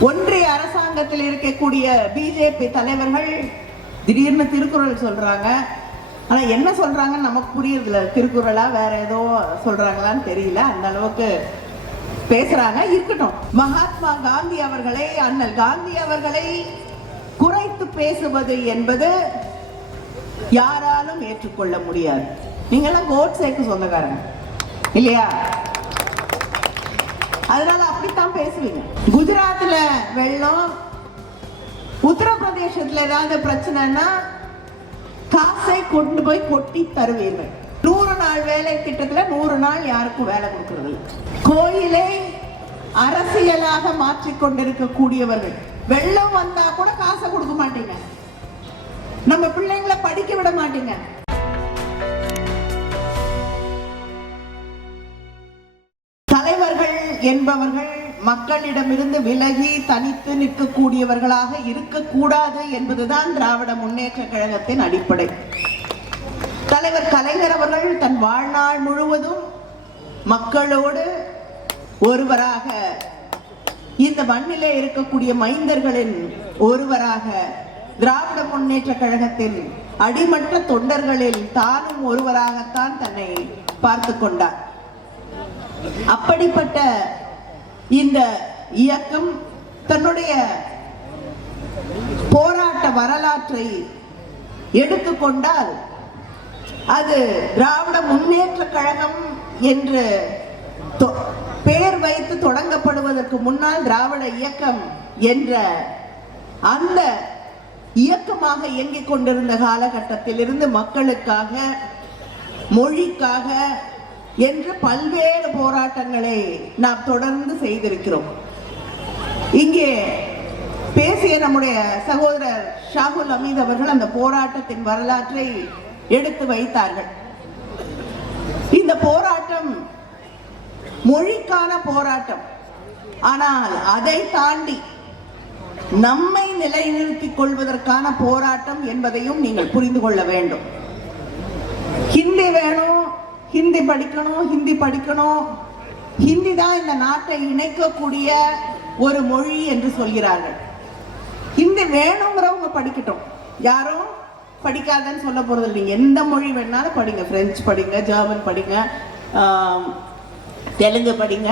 ஒன்றிய அரசாங்கத்தில் இருக்கக்கூடிய பிஜேபி தலைவர்கள் திடீர்னு திருக்குறள் சொல்றாங்க. ஆனா என்ன சொல்றாங்கன்னு நமக்கு புரியுறதில்ல. திருக்குறளா வேற ஏதோ சொல்றாங்களான்னு தெரியல. அந்த அளவுக்கு பேசுறாங்க. இருக்கட்டும். மகாத்மா காந்தி அவர்களை அண்ணல் காந்தி அவர்களை குறைத்து பேசுவது என்பது யாராலும் ஏற்றுக்கொள்ள முடியாது. நீங்கெல்லாம் கோட்ஸேக்கு சொந்தக்காரங்க. இல்லையா? அதனால அப்படித்தான் பேசுவீங்க. குஜராத்ல வெள்ளம் உத்தரப்பிரதேசத்துல ஏதாவது பிரச்சனைனா காசை கொண்டு போய் கொட்டி தருவீர்கள். நூறு நாள் வேலை திட்டத்துல நூறு நாள் யாருக்கும் வேலை கொடுக்கறது கோயிலை அரசியலாக மாற்றிக் கொண்டிருக்கக்கூடியவர்கள். வெள்ளம் வந்தா கூட காசை கொடுக்க மாட்டீங்க. நம்ம பிள்ளைங்களை படிக்க விட மாட்டீங்க. என்பவர்கள் மக்களிடமிருந்து விலகி தனித்து நிற்கக்கூடியவர்களாக இருக்கக்கூடாது என்பதுதான் திராவிட முன்னேற்ற கழகத்தின் அடிப்படை. தலைவர் கலைஞர் அவர்கள் தன் வாழ்நாள் முழுவதும் மக்களோடு ஒருவராக இந்த மண்ணிலே இருக்கக்கூடிய மைந்தர்களின் ஒருவராக திராவிட முன்னேற்ற கழகத்தின் அடிமட்ட தொண்டர்களில் தானும் ஒருவராகத்தான் தன்னை பார்த்து கொண்டார். அப்படிப்பட்ட இந்த இயக்கம் தன்னுடைய போராட்ட வரலாற்றை எடுத்துக்கொண்டால் அது திராவிட முன்னேற்ற கழகம் என்று தொ- பெயர் வைத்து தொடங்கப்படுவதற்கு முன்னால் திராவிட இயக்கம் என்ற அந்த இயக்கமாக இயங்கிக் கொண்டிருந்த காலகட்டத்திலிருந்து மக்களுக்காக மொழிக்காக என்று பல்வேறு போராட்டங்களை நாம் தொடர்ந்து செய்திருக்கிறோம். இங்கே பேசிய நம்முடைய சகோதரர் ஷாகுல் அமீத் அவர்கள் அந்த போராட்டத்தின் வரலாற்றை எடுத்து வைத்தார்கள். இந்த போராட்டம் மொழிக்கான போராட்டம். ஆனால் அதை தாண்டி நம்மை நிலைநிறுத்திக் கொள்வதற்கான போராட்டம் என்பதையும் நீங்கள் புரிந்து கொள்ள வேண்டும். ஹிந்தி வேணும் ஹிந்தி படிக்கணும் ஹிந்தி படிக்கணும். ஹிந்தி தான் இந்த நாட்டை இணைக்கக்கூடிய ஒரு மொழி என்று சொல்கிறார்கள். ஹிந்தி வேணுங்கிறவங்க படிக்கட்டும். யாரும் படிக்காதன்னு சொல்ல போறது இல்லை எந்த மொழி வேணாலும் படிங்க. பிரெஞ்சு படிங்க ஜெர்மன் படிங்க தெலுங்கு படிங்க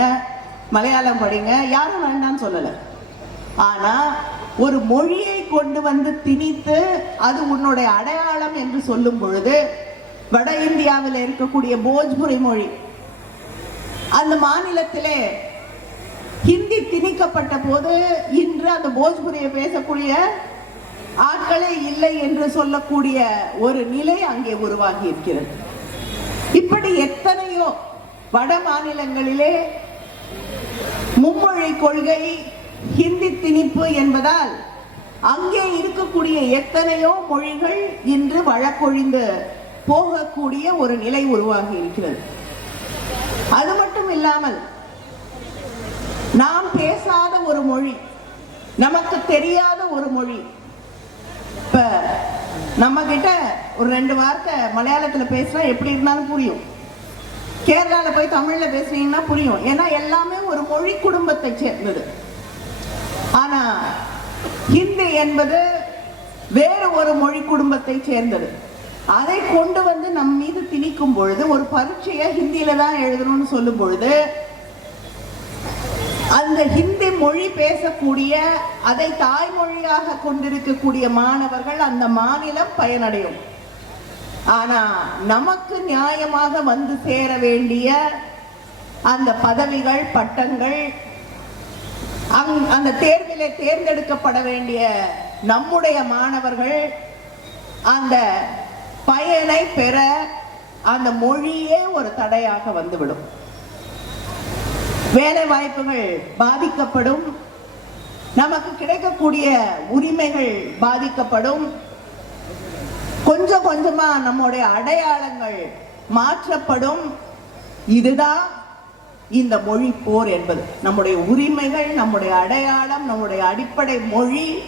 மலையாளம் படிங்க. யாரும் வேண்டாம்னு சொல்லலை. ஆனா ஒரு மொழியை கொண்டு வந்து திணித்து அது உன்னுடைய அடையாளம் என்று சொல்லும் பொழுது வட இந்தியாவில் இருக்கக்கூடிய போஜ்புரி மொழி. அந்த மாநிலத்திலே ஹிந்தி திணிக்கப்பட்ட போது இன்று அந்த போஜ்புரியை பேசக்கூடிய ஆட்களே இல்லை என்று சொல்லக்கூடிய ஒரு நிலை அங்கே உருவாகி இருக்கிறது. இப்படி எத்தனையோ வட மாநிலங்களிலே மும்மொழி கொள்கை ஹிந்தி திணிப்பு என்பதால் அங்கே இருக்கக்கூடிய எத்தனையோ மொழிகள் இன்று வழக்கொழிந்து போகக்கூடிய ஒரு நிலை உருவாகி இருக்கிறது. அது மட்டும் இல்லாமல் நாம் பேசாத ஒரு மொழி நமக்கு தெரியாத ஒரு மொழி இப்ப நம்ம கிட்ட ஒரு ரெண்டு வார்த்தை மலையாளத்துல பேசினா எப்படி இருந்தாலும் புரியும். கேரளால போய் தமிழ்ல பேசுனீங்கன்னா புரியும். ஏன்னா எல்லாமே ஒரு மொழி குடும்பத்தை சேர்ந்தது. ஆனா ஹிந்தி என்பது வேறு ஒரு மொழி குடும்பத்தை சேர்ந்தது. அதை கொண்டு வந்து நம் மீது திணிக்கும் பொழுது ஒரு பரீட்சையை ஹிந்தியில தான் எழுதணும்னு சொல்லும் பொழுது அந்த ஹிந்தி மொழி பேசக்கூடிய அதை தாய்மொழியாக கொண்டிருக்கக்கூடிய மாணவர்கள் அந்த மாநிலம் பயனடையும். ஆனா நமக்கு நியாயமாக வந்து சேர வேண்டிய அந்த பதவிகள் பட்டங்கள் அந்த தேர்விலே தேர்ந்தெடுக்கப்பட வேண்டிய நம்முடைய மாணவர்கள் அந்த பயனை பெற அந்த மொழியே ஒரு தடையாக வந்துவிடும். வேலை வாய்ப்புகள் பாதிக்கப்படும். நமக்கு கிடைக்கக்கூடிய உரிமைகள் பாதிக்கப்படும். கொஞ்சம் கொஞ்சமா நம்முடைய அடையாளங்கள் மாற்றப்படும். இதுதான் இந்த மொழி போர் என்பது. நம்முடைய உரிமைகள் நம்முடைய அடையாளம் நம்முடைய அடிப்படை மொழி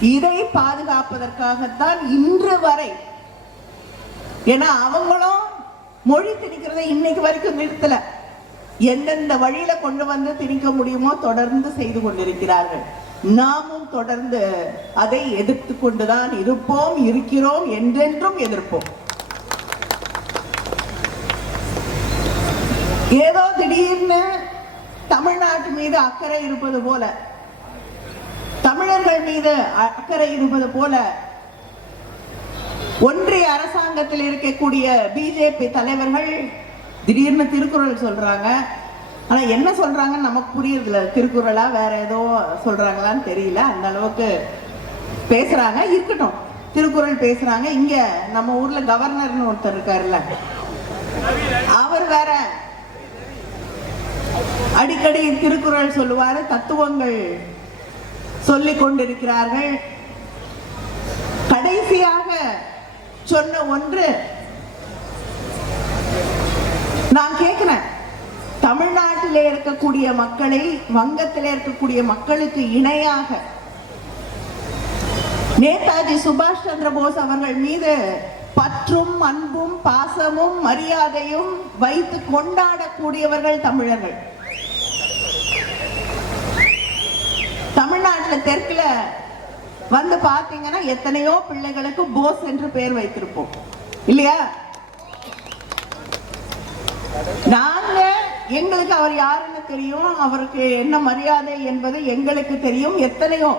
இதை பாதுகாப்பதற்காகத்தான் இன்று வரை ஏன்னா அவங்களும் மொழி திணிக்கிறதை இன்னைக்கு வரைக்கும் நிறுத்தல. எந்தெந்த வழியில கொண்டு வந்து திணிக்க முடியுமோ தொடர்ந்து செய்து கொண்டிருக்கிறார்கள். நாமும் தொடர்ந்து அதை எதிர்த்து கொண்டுதான் இருப்போம் இருக்கிறோம் என்றென்றும் எதிர்ப்போம். ஏதோ திடீர்னு தமிழ்நாட்டு மீது அக்கறை இருப்பது போல தமிழர்கள் மீது அக்கறை இருப்பது போல ஒன்றிய அரசாங்கத்தில் இருக்கக்கூடிய பிஜேபி தலைவர்கள் திடீர்னு திருக்குறள் சொல்றாங்க. ஆனா என்ன சொல்றாங்கன்னு நமக்கு புரியுறதுல திருக்குறளா வேற ஏதோ சொல்றாங்களான்னு தெரியல. அந்த அளவுக்கு பேசுறாங்க. இருக்கட்டும். திருக்குறள் பேசுறாங்க. இங்க நம்ம ஊர்ல கவர்னர்னு ஒருத்தர் இருக்காருல்ல. அவர் வேற அடிக்கடி திருக்குறள் சொல்லுவாரு. தத்துவங்கள் சொல்லிக் கொண்டிருக்கிறார்கள். கடைசியாக சொன்ன ஒன்று. நான் கேட்கிறேன் தமிழ்நாட்டிலே இருக்கக்கூடிய மக்களை வங்கத்திலே இருக்கக்கூடிய மக்களுக்கு இணையாக நேதாஜி சுபாஷ் சந்திர போஸ் அவர்கள் மீது பற்றும் அன்பும் பாசமும் மரியாதையும் வைத்து கொண்டாடக்கூடியவர்கள் தமிழர்கள். தமிழ்நாட்டுல தெற்குல வந்து பாத்தீங்கன்னா எத்தனையோ பிள்ளைகளுக்கு போஸ் என்று பெயர் வைத்திருப்போம். இல்லையா? நாங்க எங்களுக்கு அவர் யாருன்னு தெரியும் அவருக்கு என்ன மரியாதை என்பது எங்களுக்கு தெரியும். எத்தனையோ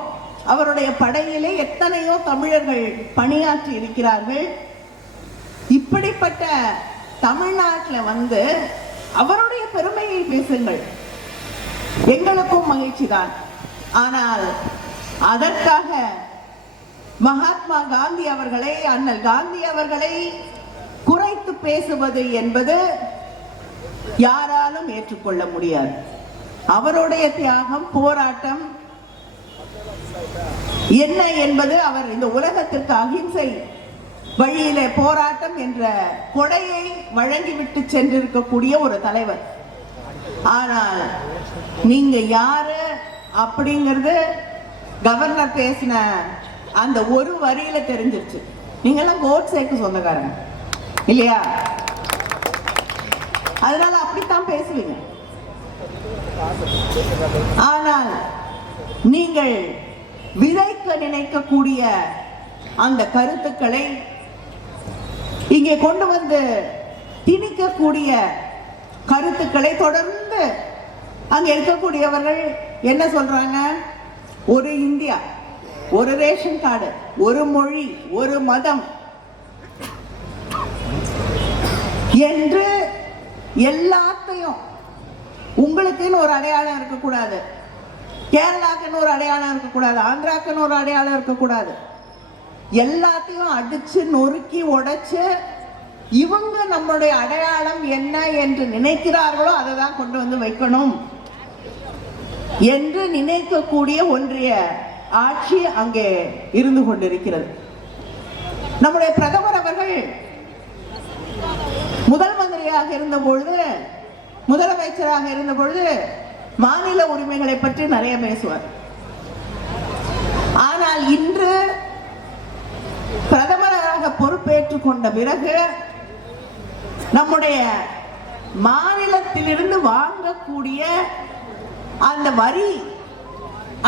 அவருடைய படையிலே எத்தனையோ தமிழர்கள் பணியாற்றி இருக்கிறார்கள். இப்படிப்பட்ட தமிழ்நாட்டில் வந்து அவருடைய பெருமையை பேசுங்கள். எங்களுக்கும் மகிழ்ச்சி தான். ஆனால் அதற்காக மகாத்மா காந்தி அவர்களை அண்ணல் காந்தி அவர்களை குறைத்து பேசுவது என்பது யாராலும் ஏற்றுக்கொள்ள முடியாது. அவருடைய தியாகம் போராட்டம் என்ன என்பது அவர் இந்த உலகத்திற்கு அகிம்சை வழியிலே போராட்டம் என்ற கொடையை வழங்கிவிட்டு சென்றிருக்கக்கூடிய ஒரு தலைவர். ஆனால் நீங்க யாரு அப்படிங்கிறது கவர்னர் பேசின அந்த ஒரு வரியில தெரிஞ்சிருச்சு. நீங்கெல்லாம் கோட்ஸேக்கு சொந்தக்காரங்க. இல்லையா? அதனால அப்படித்தான் பேசுவீங்க. ஆனால் நீங்கள் விதைக்க நினைக்கக்கூடிய அந்த கருத்துக்களை இங்கே கொண்டு வந்து திணிக்கக்கூடிய கருத்துக்களை தொடர்ந்து அங்க இருக்கக்கூடியவர்கள் என்ன சொல்றாங்க? ஒரு இந்தியா ஒரு ரேஷன் கார்டு ஒரு மொழி ஒரு மதம் என்று எல்லாத்தையும் உங்களுக்குன்னு ஒரு அடையாளம் இருக்கக்கூடாது. கேரளாக்குன்னு ஒரு அடையாளம் இருக்கக்கூடாது. ஆந்திராக்குன்னு ஒரு அடையாளம் இருக்கக்கூடாது. எல்லாத்தையும் அடிச்சு நொறுக்கி உடைச்சு இவங்க நம்மளுடைய அடையாளம் என்ன என்று நினைக்கிறார்களோ அதை தான் கொண்டு வந்து வைக்கணும். என்று நினைக்கக்கூடிய ஒன்றிய ஆட்சி அங்கே இருந்து கொண்டிருக்கிறது. நம்முடைய பிரதமர் அவர்கள் முதல் மந்திரியாக இருந்த பொழுது முதலமைச்சராக இருந்த பொழுது மாநில உரிமைகளை பற்றி நிறைய பேசுவார். ஆனால் இன்று பிரதமராக பொறுப்பேற்றுக் கொண்ட பிறகு நம்முடைய மாநிலத்திலிருந்து வாங்கக்கூடிய அந்த வரி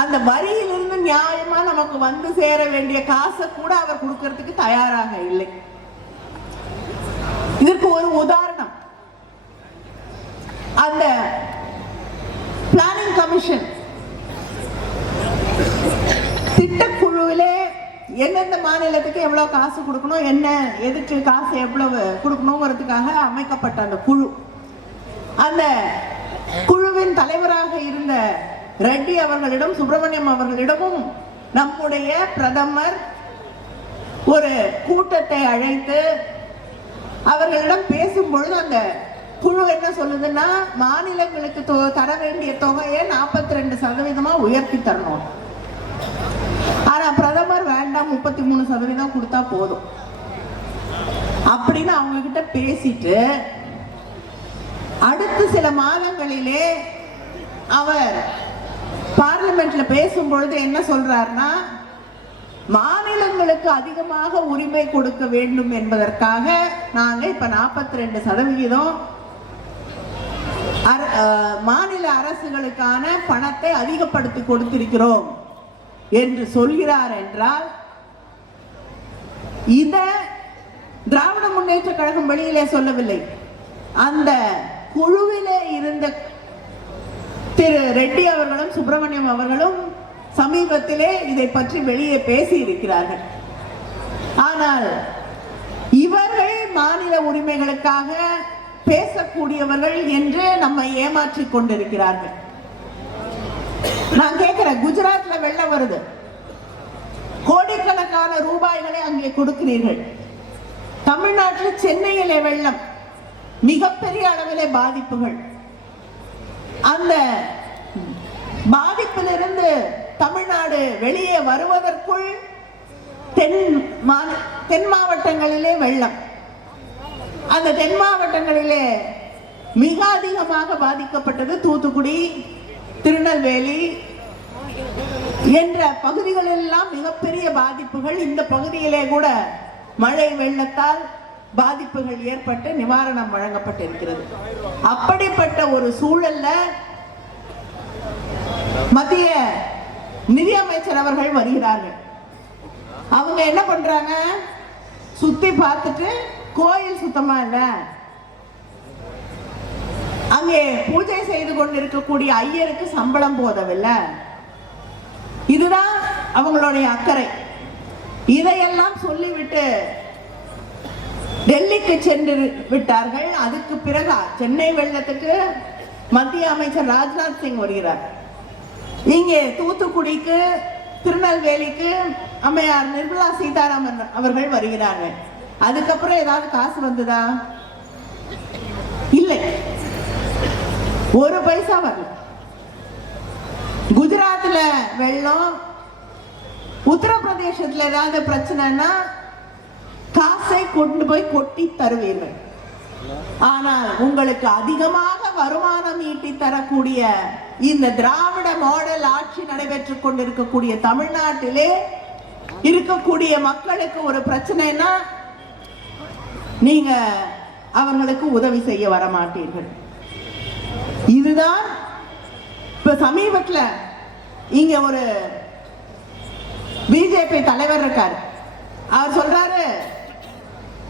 அந்த வரியிலிருந்து நியாயமா நமக்கு வந்து சேர வேண்டிய காசை கூட அவர் கொடுக்கறதுக்கு தயாராக இல்லை. இதற்கு ஒரு உதாரணம். அந்த பிளானிங் கமிஷன் திட்டக்குழுவிலே எந்தெந்த மாநிலத்துக்கு எவ்வளவு காசு கொடுக்கணும் என்ன எதுக்கு காசு எவ்வளவு கொடுக்கணுங்கிறதுக்காக அமைக்கப்பட்ட அந்த குழு. அந்த குழு சங்கத்தின் தலைவராக இருந்த ரெட்டி அவர்களிடம் சுப்பிரமணியம் அவர்களிடமும் நம்முடைய பிரதமர் ஒரு கூட்டத்தை அழைத்து அவர்களிடம் பேசும் பொழுது அந்த குழு என்ன சொல்லுதுன்னா மாநிலங்களுக்கு தர வேண்டிய தொகையை நாற்பத்தி ரெண்டு சதவீதமா உயர்த்தி தரணும். ஆனா பிரதமர் வேண்டாம் முப்பத்தி மூணு சதவீதம் கொடுத்தா போதும். அப்படின்னு அவங்க கிட்ட பேசிட்டு அடுத்த சில மாதங்களிலே அவர் பார்லிமெண்ட்ல பேசும்பொழுது என்ன சொல்றாருன்னா மாநிலங்களுக்கு அதிகமாக உரிமை கொடுக்க வேண்டும் என்பதற்காக நாங்க இப்ப 42% ரெண்டு சதவிகிதம் அர- மாநில அரசுகளுக்கான பணத்தை அதிகப்படுத்தி கொடுத்திருக்கிறோம் என்று சொல்கிறார் என்றால் இத திராவிட முன்னேற்ற கழகம் வெளியிலே சொல்லவில்லை. அந்த குழுவிலே இருந்த திரு ரெட்டி அவர்களும் சுப்பிரமணியம் அவர்களும் சமீபத்திலே இதை பற்றி வெளியே பேசி இருக்கிறார்கள் ஆனால் இவர்கள் மாநில உரிமைகளுக்காக பேசக்கூடியவர்கள் என்று நம்மை ஏமாற்றிக் கொண்டிருக்கிறார்கள். நான் கேட்கிறேன் குஜராத்ல வெள்ளம் வருது. கோடிக்கணக்கான ரூபாய்களை அங்கே கொடுக்கிறீர்கள். தமிழ்நாட்டில் சென்னையிலே வெள்ளம். மிகப்பெரிய அளவிலே பாதிப்புகள். அந்த பாதிப்பிலிருந்து தமிழ்நாடு வெளியே வருவதற்குள் தென் மா- தென் மாவட்டங்களிலே வெள்ளம். அந்த தென் மாவட்டங்களிலே மிக அதிகமாக பாதிக்கப்பட்டது தூத்துக்குடி திருநெல்வேலி என்ற பகுதிகளெல்லாம் மிகப்பெரிய பாதிப்புகள். இந்த பகுதியிலே கூட மழை வெள்ளத்தால் பாதிப்புகள் ஏற்பட்டு நிவாரணம் வழங்கப்பட்டிருக்கிறது. அப்படிப்பட்ட ஒரு சூழல்ல மத்திய நிதியமைச்சர் அவர்கள் வருகிறார்கள். அவங்க என்ன பண்றாங்க? சுத்தி பார்த்துட்டு கோயில் சுத்தமா இல்ல. அங்கே பூஜை செய்து கொண்டிருக்கக்கூடிய ஐயருக்கு சம்பளம் போதவில்லை. இதுதான் அவங்களுடைய அக்கறை. இதையெல்லாம் சொல்லிவிட்டு டெல்லிக்கு சென்று விட்டார்கள். அதுக்கு பிறகு சென்னை வெள்ளத்துக்கு மத்திய அமைச்சர் ராஜ்நாத் சிங் வருகிறார். இங்கே தூத்துக்குடிக்கு திருநெல்வேலிக்கு அம்மையார் நிர்மலா சீதாராமன் அவர்கள் வருகிறார்கள். அதுக்கப்புறம் ஏதாவது காசு வந்ததா? இல்லை. ஒரு பைசா வரல. குஜராத்ல வெள்ளம் உத்தரப்பிரதேசத்துல ஏதாவது பிரச்சனைனா காசை கொண்டு போய் கொட்டி தருவீர்கள். ஆனால் உங்களுக்கு அதிகமாக வருமானம் ஈட்டி தரக்கூடிய இந்த திராவிட மாடல் ஆட்சி நடைபெற்றுக் கொண்டிருக்கக்கூடிய தமிழ்நாட்டிலே இருக்கக்கூடிய மக்களுக்கு ஒரு பிரச்சனைனா நீங்க அவங்களுக்கு உதவி செய்ய வர மாட்டீர்கள் இதுதான் இப்ப சமீபத்தில் இங்க ஒரு பிஜேபி தலைவர் இருக்கார். அவர் சொல்றாரு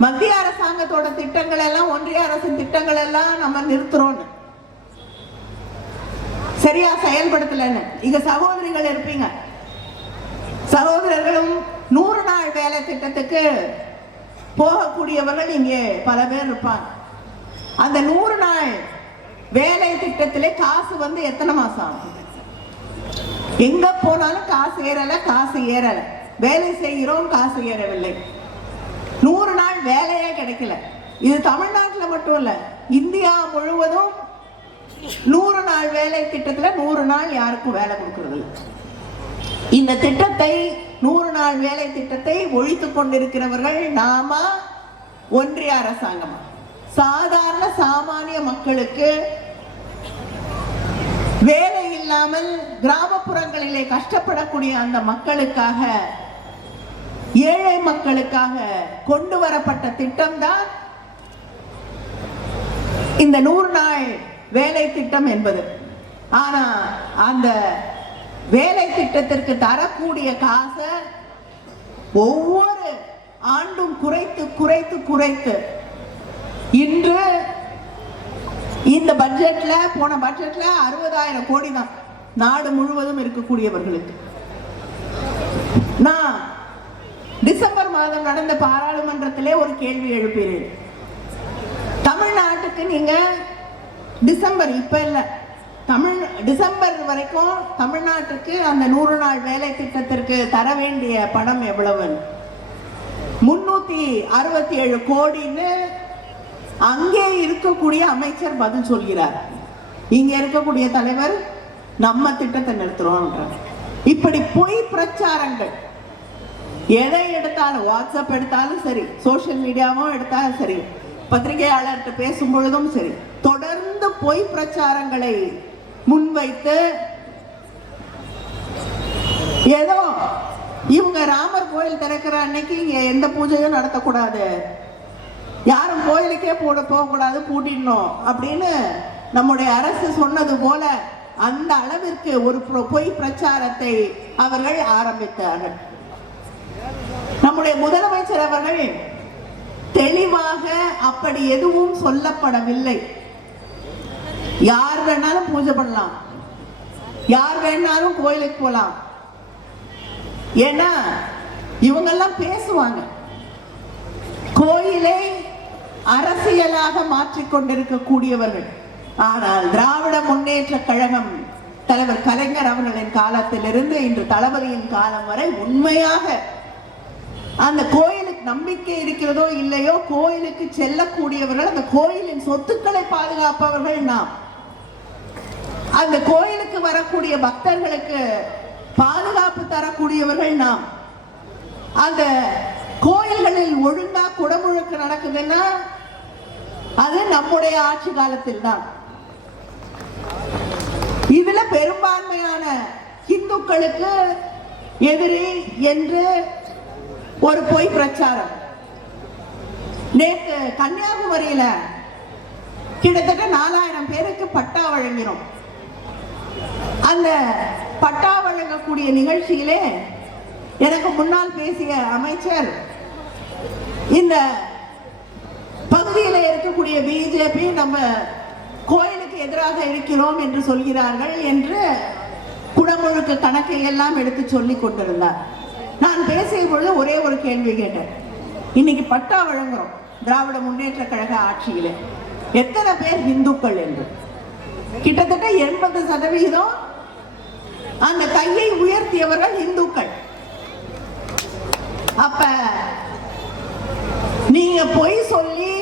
மத்திய அரசாங்கத்தோட திட்டங்கள் எல்லாம் ஒன்றிய அரசின் திட்டங்கள் எல்லாம் நம்ம நிறுத்துறோம்னு சரியா செயல்படுத்தலன்னு. இங்க சகோதரிகள் இருப்பீங்க. சகோதரர்களும் நூறு நாள் வேலை திட்டத்துக்கு போகக்கூடியவர்கள் இங்கே பல பேர் இருப்பாங்க. அந்த நூறு நாள் வேலை திட்டத்திலே காசு வந்து எத்தனை மாசம் ஆகும்? எங்க போனாலும் காசு ஏறல காசு ஏறல. வேலை செய்கிறோம் காசு ஏறவில்லை. நூறு நாள் வேலையே கிடைக்கல. இது தமிழ்நாட்டில் மட்டும் இல்லை இந்தியா முழுவதும் நூறு நாள் வேலை திட்டத்தில் நூறு நாள் யாருக்கும் வேலை கொடுக்கறது இந்த திட்டத்தை நூறு நாள் வேலை திட்டத்தை ஒழித்து கொண்டிருக்கிறவர்கள் நாம ஒன்றிய அரசாங்கமா? சாதாரண சாமானிய மக்களுக்கு வேலை இல்லாமல் கிராமப்புறங்களிலே கஷ்டப்படக்கூடிய அந்த மக்களுக்காக ஏழை மக்களுக்காக கொண்டு வரப்பட்ட திட்டம்தான் இந்த நூறு நாள் வேலை திட்டம் என்பது. ஆனா அந்த வேலை திட்டத்திற்கு தரக்கூடிய காசை ஒவ்வொரு ஆண்டும் குறைத்து குறைத்து குறைத்து. இன்று இந்த பட்ஜெட்ல போன பட்ஜெட்ல அறுபதாயிரம் கோடி தான் நாடு முழுவதும் இருக்கக்கூடியவர்களுக்கு. நான் டிசம்பர் மாதம் நடந்த பாராளுமன்றத்திலே ஒரு கேள்வி எழுப்பினேன். தமிழ்நாட்டுக்கு நீங்க டிசம்பர் இப்ப இல்ல. தமிழ் டிசம்பர் வரைக்கும் தமிழ்நாட்டுக்கு அந்த நூறு நாள் வேலை திட்டத்திற்கு தர வேண்டிய பணம் எவ்வளவு முன்னூத்தி அறுபத்தி ஏழு கோடின்னு அங்கே இருக்கக்கூடிய அமைச்சர் பதில் சொல்கிறார். இங்க இருக்கக்கூடிய தலைவர் நம்ம திட்டத்தை நிறுத்துறோம் இப்படி பொய் பிரச்சாரங்கள் எதை எடுத்தாலும் வாட்ஸ்அப் எடுத்தாலும் சரி சோஷியல் மீடியாவும் எடுத்தாலும் சரி பத்திரிகையாளர்கிட்ட பேசும் பொழுதும் சரி தொடர்ந்து பொய் பிரச்சாரங்களை முன்வைத்து ஏதோ இவங்க ராமர் கோயில் திறக்கிற அன்னைக்கு இங்க எந்த பூஜையும் நடத்தக்கூடாது. யாரும் கோயிலுக்கே போட போகக்கூடாது பூட்டிடணும் அப்படின்னு நம்முடைய அரசு சொன்னது போல அந்த அளவிற்கு ஒரு பொ- பொய் பிரச்சாரத்தை அவர்கள் ஆரம்பித்தார்கள். நம்முடைய முதலமைச்சர் அவர்கள் தெளிவாக அப்படி எதுவும் சொல்லப்படவில்லை. யார் வேணாலும் பூஜை பண்ணலாம். யார் வேணாலும் கோயிலுக்கு போலாம். ஏன்னா இவங்கெல்லாம் பேசுவாங்க. கோயிலை அரசியலாக மாற்றிக்கொண்டிருக்க கூடியவர்கள் ஆனால் திராவிட முன்னேற்ற கழகம் தலைவர் கலைஞர் அவர்களின் காலத்திலிருந்து இன்று தளபதியின் காலம் வரை உண்மையாக அந்த கோயிலுக்கு நம்பிக்கை இருக்கிறதோ இல்லையோ கோயிலுக்கு செல்லக்கூடியவர்கள் அந்த கோயிலின் சொத்துக்களை பாதுகாப்பவர்கள் நாம். அந்த கோயிலுக்கு வரக்கூடிய பக்தர்களுக்கு பாதுகாப்பு தரக்கூடியவர்கள் நாம். அந்த கோயில்களில் ஒழுங்கா குடமுழுக்கு நடக்குதுன்னா அது நம்முடைய ஆட்சி காலத்தில் தான் இதுல பெரும்பான்மையான இந்துக்களுக்கு எதிரி என்று ஒரு பொய் பிரச்சாரம். நேற்று கன்னியாகுமரியில கிட்டத்தட்ட நாலாயிரம் பேருக்கு பட்டா வழங்கினோம். அந்த பட்டா வழங்கக்கூடிய நிகழ்ச்சியிலே எனக்கு முன்னால் பேசிய அமைச்சர் இந்த பகுதியில் இருக்கக்கூடிய பிஜேபி நம்ம கோயிலுக்கு எதிராக இருக்கிறோம் என்று சொல்கிறார்கள் என்று குடமுழுக்கு கணக்கை எல்லாம் எடுத்து சொல்லி கொண்டிருந்தார். நான் பேசிய பொழுது ஒரே ஒரு கேள்வி கேட்டேன். இன்னைக்கு பட்டா வழங்குறோம் திராவிட முன்னேற்ற கழக ஆட்சியில. எத்தனை பேர் இந்துக்கள் என்று? கிட்டத்தட்ட எண்பது சதவீதம் அந்த கையை உயர்த்தியவர்கள் இந்துக்கள். அப்ப நீங்க பொய் சொல்லி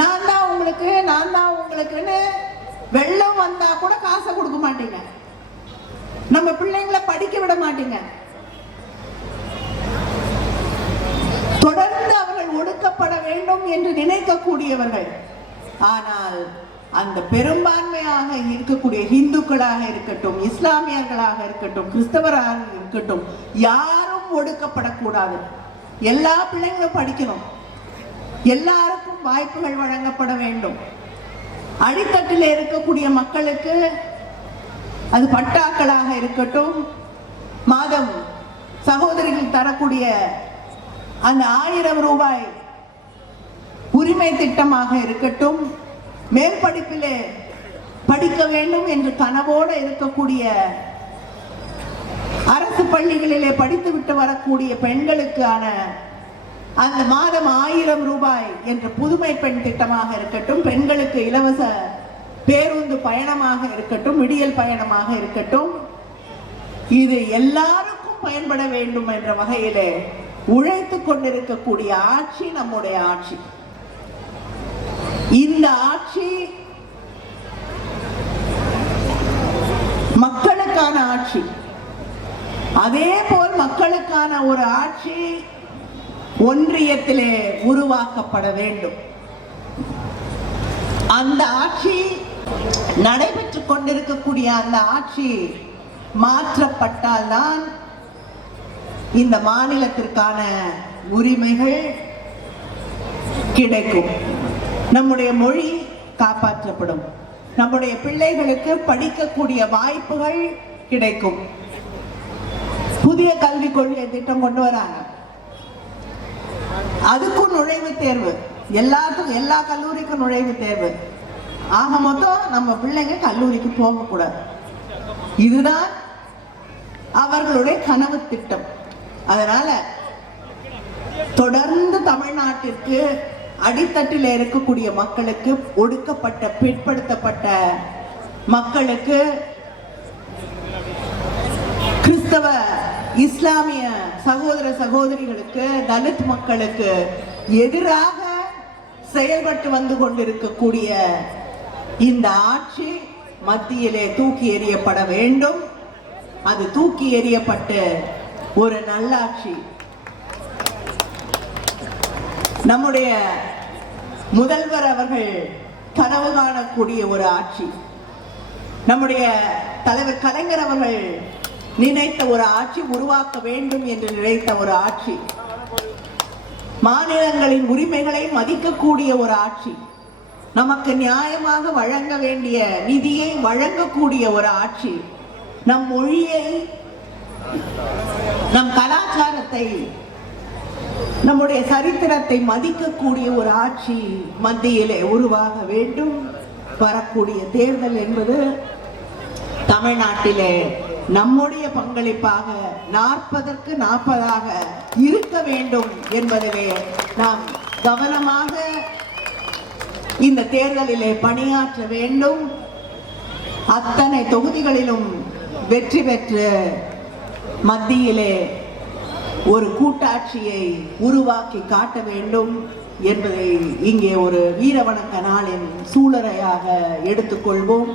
நான் தான் உங்களுக்கு நான் தான் உங்களுக்குன்னு வெள்ளம் வந்தா கூட காசை கொடுக்க மாட்டீங்க. நம்ம பிள்ளைங்களை படிக்க விட மாட்டீங்க. தொடர்ந்து அவர்கள் ஒடுக்கப்பட வேண்டும் என்று நினைக்கக்கூடியவர்கள். ஆனால் அந்த பெரும்பான்மையாக இருக்கக்கூடிய இந்துக்களாக இருக்கட்டும் இஸ்லாமியர்களாக இருக்கட்டும் கிறிஸ்தவராக இருக்கட்டும் யாரும் ஒடுக்கப்படக்கூடாது. எல்லா பிள்ளைங்களும் படிக்கணும். எல்லாருக்கும் வாய்ப்புகள் வழங்கப்பட வேண்டும். அடித்தட்டில் இருக்கக்கூடிய மக்களுக்கு அது பட்டாக்களாக இருக்கட்டும். மாதம் சகோதரிகள் தரக்கூடிய அந்த ஆயிரம் ரூபாய் உரிமை திட்டமாக இருக்கட்டும். மேற்படிப்பிலே படிக்க வேண்டும் என்று கனவோடு இருக்கக்கூடிய அரசு பள்ளிகளிலே படித்துவிட்டு வரக்கூடிய பெண்களுக்கான அந்த மாதம் ஆயிரம் ரூபாய் என்ற புதுமை பெண் திட்டமாக இருக்கட்டும். பெண்களுக்கு இலவச பேருந்து பயணமாக இருக்கட்டும் விடியல் பயணமாக இருக்கட்டும் இது எல்லாருக்கும் பயன்பட வேண்டும் என்ற வகையிலே உழைத்து கொண்டிருக்கக்கூடிய ஆட்சி நம்முடைய ஆட்சி. இந்த ஆட்சி மக்களுக்கான ஆட்சி. அதே போல் மக்களுக்கான ஒரு ஆட்சி ஒன்றியத்திலே உருவாக்கப்பட வேண்டும். அந்த ஆட்சி நடைபெற்றுக் கொண்டிருக்கக்கூடிய அந்த ஆட்சி மாற்றப்பட்டால்தான் இந்த மாநிலத்திற்கான உரிமைகள் கிடைக்கும். நம்முடைய மொழி காப்பாற்றப்படும். நம்முடைய பிள்ளைகளுக்கு படிக்கக்கூடிய வாய்ப்புகள் கிடைக்கும். புதிய கல்விக் கொள்கை திட்டம் கொண்டு வராங்க. அதுக்கும் நுழைவு தேர்வு. எல்லாத்துக்கும் எல்லா கல்லூரிக்கும் நுழைவு தேர்வு. ஆக மொத்தம் நம்ம பிள்ளைங்க கல்லூரிக்கு போகக்கூடாது. இதுதான் அவர்களுடைய கனவு திட்டம். அதனால தொடர்ந்து தமிழ்நாட்டிற்கு அடித்தட்டில் இருக்கக்கூடிய மக்களுக்கு ஒடுக்கப்பட்ட பிற்படுத்தப்பட்ட மக்களுக்கு கிறிஸ்தவ இஸ்லாமிய சகோதர சகோதரிகளுக்கு தலித் மக்களுக்கு எதிராக செயல்பட்டு வந்து கொண்டிருக்கக்கூடிய இந்த ஆட்சி மத்தியிலே தூக்கி எறியப்பட வேண்டும். அது தூக்கி எறியப்பட்டு ஒரு நல்லாட்சி. நம்முடைய முதல்வர் அவர்கள் கனவு காணக்கூடிய ஒரு ஆட்சி. நம்முடைய தலைவர் கலைஞர் அவர்கள் நினைத்த ஒரு ஆட்சி உருவாக்க வேண்டும் என்று நினைத்த ஒரு ஆட்சி. மாநிலங்களின் உரிமைகளை மதிக்கக்கூடிய ஒரு ஆட்சி. நமக்கு நியாயமாக வழங்க வேண்டிய நிதியை வழங்கக்கூடிய ஒரு ஆட்சி நம் மொழியை நம் கலாச்சாரத்தை நம்முடைய சரித்திரத்தை மதிக்கக்கூடிய ஒரு ஆட்சி மத்தியிலே உருவாக வேண்டும். வரக்கூடிய தேர்தல் என்பது தமிழ்நாட்டிலே நம்முடைய பங்களிப்பாக நாற்பதற்கு நாற்பதாக இருக்க வேண்டும் என்பதிலே நாம் கவனமாக இந்த தேர்தலிலே பணியாற்ற வேண்டும். அத்தனை தொகுதிகளிலும் வெற்றி பெற்று மத்தியிலே ஒரு கூட்டாட்சியை உருவாக்கி காட்ட வேண்டும் என்பதை இங்கே ஒரு வீரவணக்க நாளின் சூழலையாக எடுத்துக்கொள்வோம்.